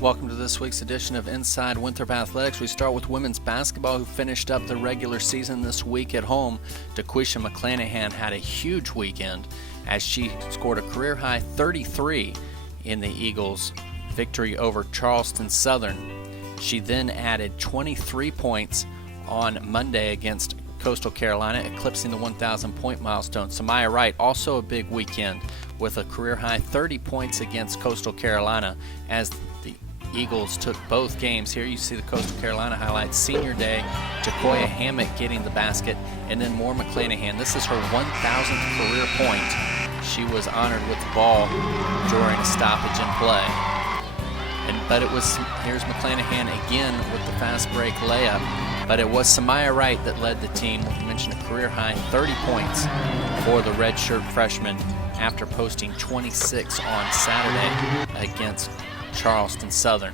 Welcome to this week's edition of Inside Winthrop Athletics. We start with women's basketball, who finished up the regular season this week at home. DeQuisha McClanahan had a huge weekend as she scored a career-high 33 in the Eagles' victory over Charleston Southern. She then added 23 points on Monday against Coastal Carolina, eclipsing the 1,000-point milestone. Samaya Wright, also a big weekend, with a career-high 30 points against Coastal Carolina as the Eagles took both games. Here you see the Coastal Carolina highlights. Senior day, Jacoya Hammock getting the basket, and then more McClanahan. This is her 1,000th career point. She was honored with the ball during a stoppage in play. Here's McClanahan again with the fast break layup, but it was Samaya Wright that led the team. We mentioned a career-high 30 points for the redshirt freshman after posting 26 on Saturday against Charleston Southern.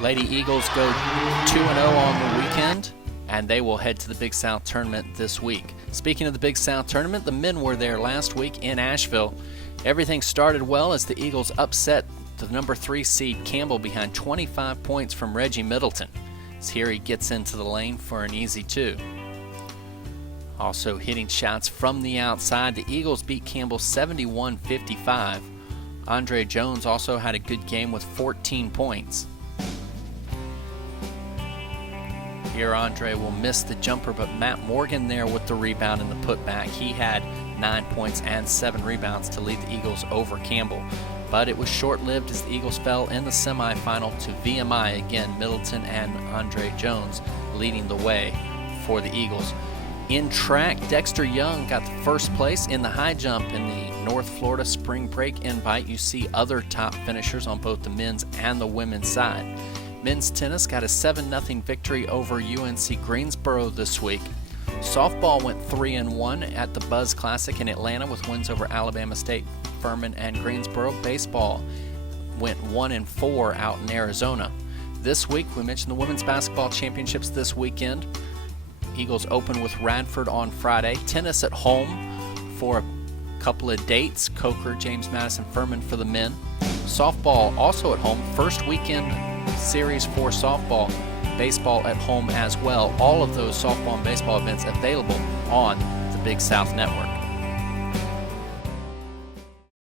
Lady Eagles go 2-0 on the weekend, and they will head to the Big South Tournament this week. Speaking of the Big South Tournament, the men were there last week in Asheville. Everything started well as the Eagles upset the number 3 seed Campbell behind 25 points from Reggie Middleton. As here he gets into the lane for an easy 2. Also hitting shots from the outside, the Eagles beat Campbell 71-55. Andre Jones also had a good game with 14 points. Here Andre will miss the jumper, but Matt Morgan there with the rebound and the putback. He had 9 points and 7 rebounds to lead the Eagles over Campbell. But it was short-lived as the Eagles fell in the semifinal to VMI. Again, Middleton and Andre Jones leading the way for the Eagles. In track, Dexter Young got the first place in the high jump in the North Florida Spring Break Invite. You see other top finishers on both the men's and the women's side. Men's tennis got a 7-0 victory over UNC Greensboro this week. Softball went 3-1 at the Buzz Classic in Atlanta with wins over Alabama State, Furman, and Greensboro. Baseball went 1-4 out in Arizona. This week, we mentioned the women's basketball championships this weekend. Eagles open with Radford on Friday. Tennis at home for a couple of dates. Coker, James Madison, Furman for the men. Softball also at home. First weekend series for softball. Baseball at home as well. All of those softball and baseball events available on the Big South Network.